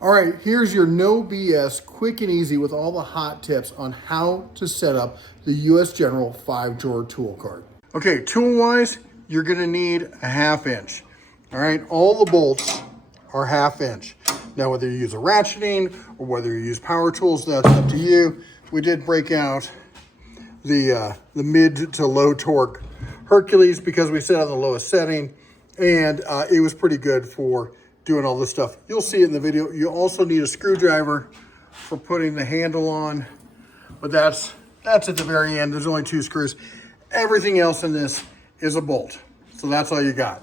All right, here's your no BS, quick and easy with all the hot tips on how to set up the US General 5-drawer tool cart. Okay, tool-wise, you're gonna need a 1/2 inch. All right, all the bolts are 1/2 inch. Now, whether you use a ratcheting or whether you use power tools, that's up to you. We did break out the mid to low torque Hercules because we set on the lowest setting, and it was pretty good for doing all this stuff. You'll see it in the video. You also need a screwdriver for putting the handle on, but that's at the very end. There's only 2 screws. Everything else in this is a bolt. So that's all you got.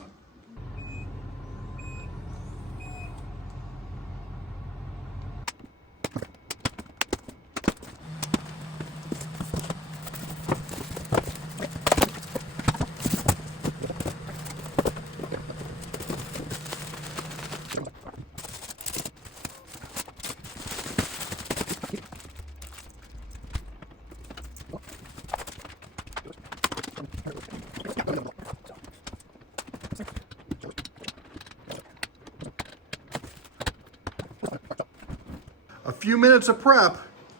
A few minutes of prep,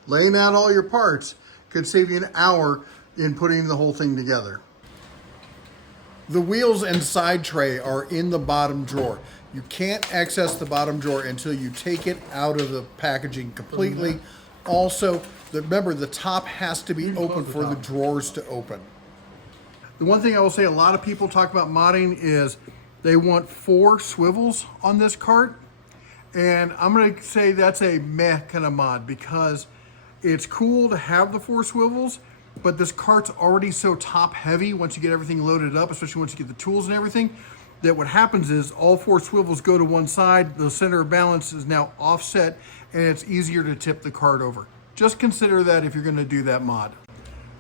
laying out all your parts, could save you an hour in putting the whole thing together. The wheels and side tray are in the bottom drawer. You can't access the bottom drawer until you take it out of the packaging completely. Also, remember, the top has to be open for the drawers to open. The one thing I will say, a lot of people talk about modding is they want 4 swivels on this cart. And I'm gonna say that's a meh kind of mod because it's cool to have the 4 swivels, but this cart's already so top heavy once you get everything loaded up, especially once you get the tools and everything, that what happens is all 4 swivels go to one side, the center of balance is now offset, and it's easier to tip the cart over. Just consider that if you're gonna do that mod.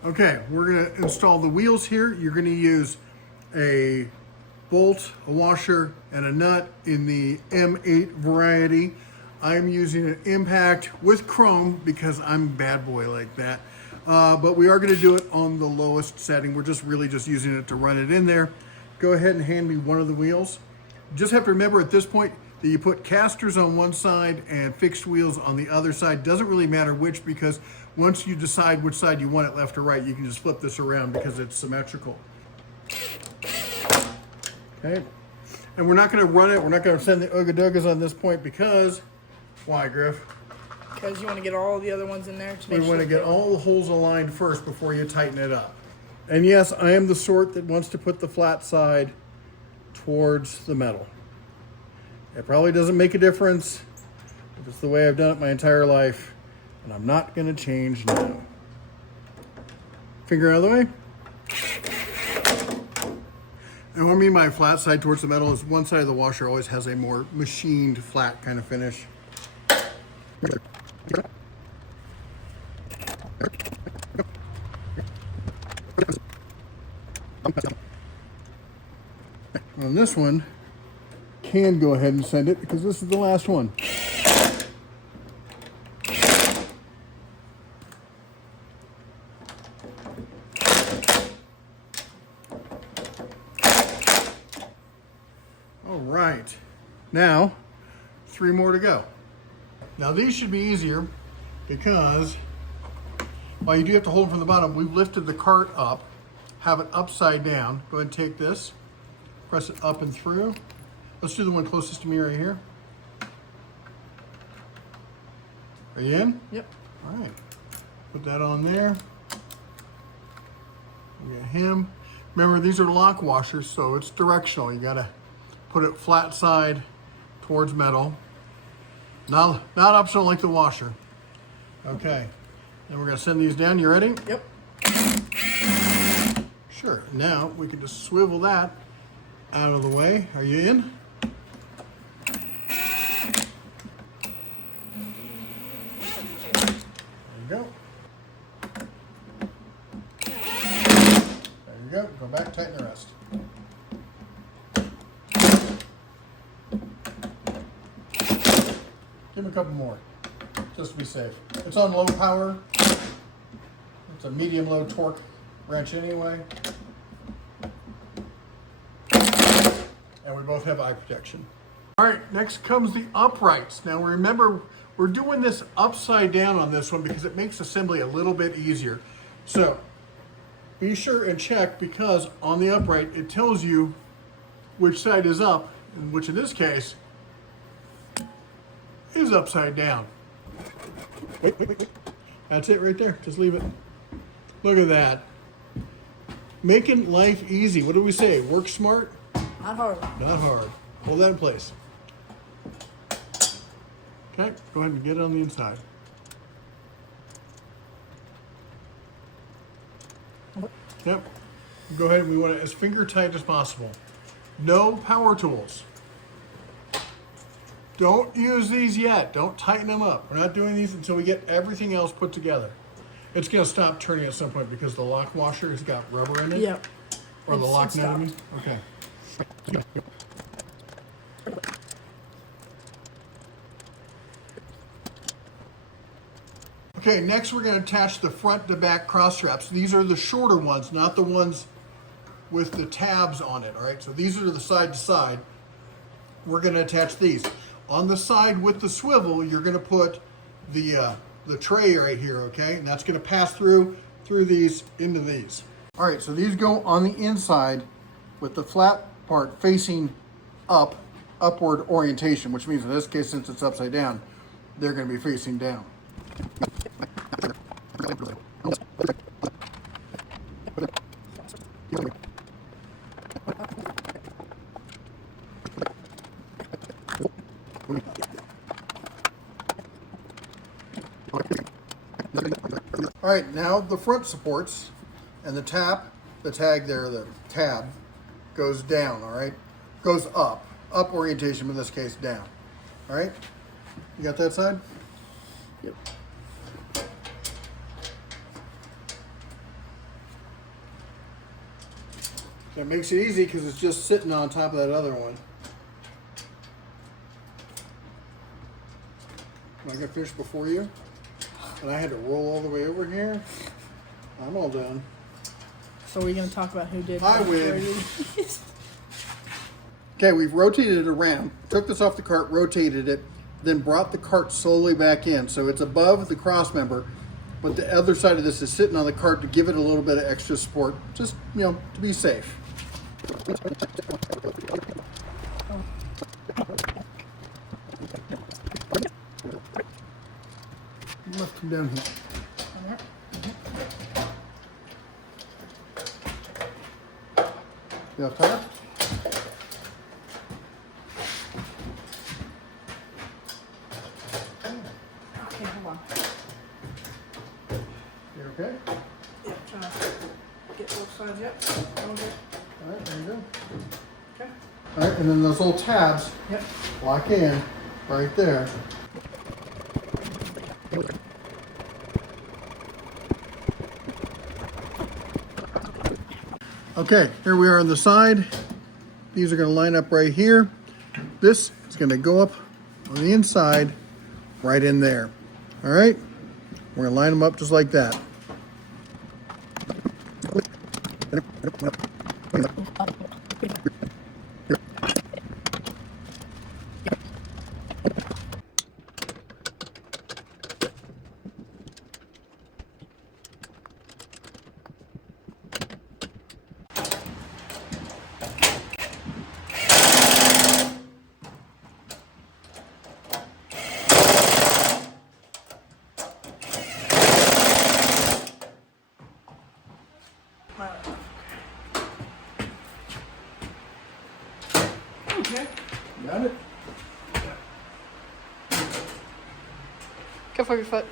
Okay, we're gonna install the wheels here. You're gonna use a bolt, a washer, and a nut in the M8 variety. I'm using an impact with chrome because I'm a bad boy like that. But we are gonna do it on the lowest setting. We're just really just using it to run it in there. Go ahead and hand me one of the wheels. Just have to remember at this point that you put casters on one side and fixed wheels on the other side. Doesn't really matter which, because once you decide which side you want it, left or right, you can just flip this around because it's symmetrical. Okay, and we're not going to run it. We're not going to send the Ooga-Doogas on this point because, why, Griff? Because you want to get all the other ones in there to make We sure want to get all the holes aligned first before you tighten it up. And yes, I am the sort that wants to put the flat side towards the metal. It probably doesn't make a difference, but it's the way I've done it my entire life, and I'm not going to change now. Finger out of the way. And what I mean by flat side towards the metal is one side of the washer always has a more machined flat kind of finish. On this one, can go ahead and send it because this is the last one. All right, now 3 more to go. Now these should be easier because while you do have to hold them from the bottom, we've lifted the cart up, have it upside down. Go ahead and take this, press it up and through. Let's do the one closest to me right here. Are you in? Yep. All right, put that on there. We got him. Remember, these are lock washers, so it's directional. You gotta put it flat side towards metal. Not optional like the washer. Okay, then we're gonna send these down. You ready? Yep. Sure, now we can just swivel that out of the way. Are you in? There you go. There you go. Go back, tighten the rest. Give him a couple more, just to be safe. It's on low power. It's a medium low torque wrench anyway. And we both have eye protection. All right, next comes the uprights. Now remember, we're doing this upside down on this one because it makes assembly a little bit easier. So be sure and check, because on the upright it tells you which side is up, and which in this case is upside down. Wait. That's it right there. Just leave it. Look at that. Making life easy. What do we say? Work smart? Not hard. Not hard. Hold that in place. Okay, go ahead and get it on the inside. Yep. Go ahead, we want it as finger tight as possible. No power tools. Don't use these yet. Don't tighten them up. We're not doing these until we get everything else put together. It's going to stop turning at some point because the lock washer has got rubber in it. Yep. Or the lock nut, I mean. Okay. Okay, next we're going to attach the front to back cross straps. These are the shorter ones, not the ones with the tabs on it, all right? So these are the side to side. We're going to attach these. On the side with the swivel, you're going to put the tray right here, okay? And that's going to pass through these into these. All right, so these go on the inside with the flat part facing up, upward orientation, which means in this case, since it's upside down, they're going to be facing down. All right, now the front supports and the tag there, the tab goes down, all right? Goes up orientation, in this case down, all right? You got that side? Yep. That makes it easy because it's just sitting on top of that other one. Am I gonna finish before you? And I had to roll all the way over here. I'm all done. So we're going to talk about who did I win. Okay, we've rotated it around, took this off the cart, rotated it, then brought the cart slowly back in. So it's above the cross member, but the other side of this is sitting on the cart to give it a little bit of extra support, just, to be safe. Left him down here. You have time? Okay, hold on. You okay? Yep, trying to get both sides. Yep. Okay. All right, there you go. Okay. All right, and then those little tabs Yep. lock in right there. Okay, here we are on the side. These are going to line up right here. This is going to go up on the inside right in there. All right, we're going to line them up just like that. Okay. Got it? Go for your foot.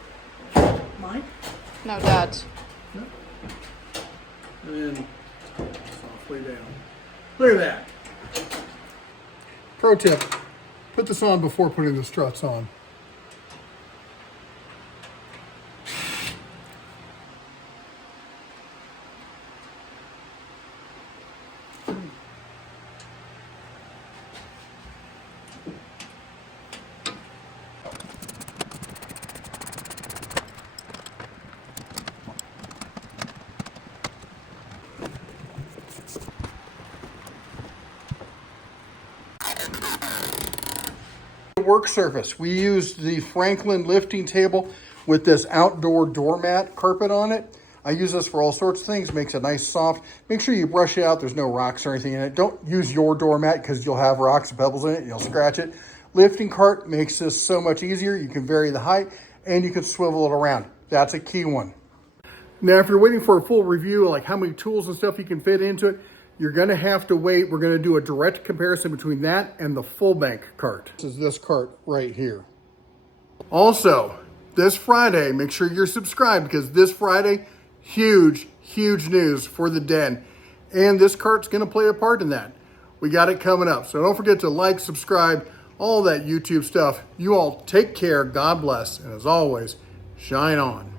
Mine? No, Dad's. Yep. And then softly down. Look at that. Pro tip, put this on before putting the struts on. Work surface. We used the Franklin lifting table with this outdoor doormat carpet on it. I use this for all sorts of things. Makes it nice, soft. Make sure you brush it out. There's no rocks or anything in it. Don't use your doormat because you'll have rocks and pebbles in it. You'll scratch it. Lifting cart makes this so much easier. You can vary the height and you can swivel it around. That's a key one. Now, if you're waiting for a full review, like how many tools and stuff you can fit into it, you're gonna have to wait. We're gonna do a direct comparison between that and the full bank cart. This is this cart right here. Also, this Friday, make sure you're subscribed because this Friday, huge news for the den. And this cart's gonna play a part in that. We got it coming up. So don't forget to like, subscribe, all that YouTube stuff. You all take care, God bless, and as always, shine on.